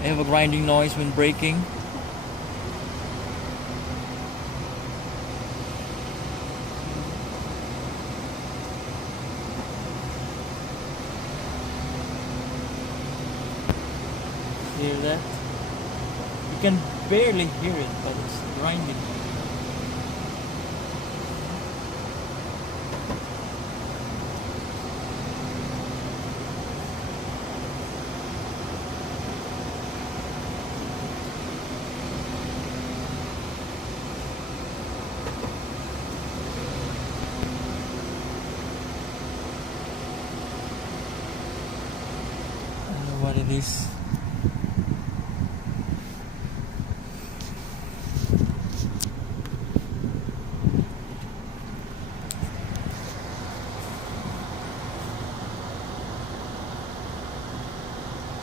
I have a grinding noise when braking. Hear that? You can barely hear it, but it's grinding. I don't know what it is.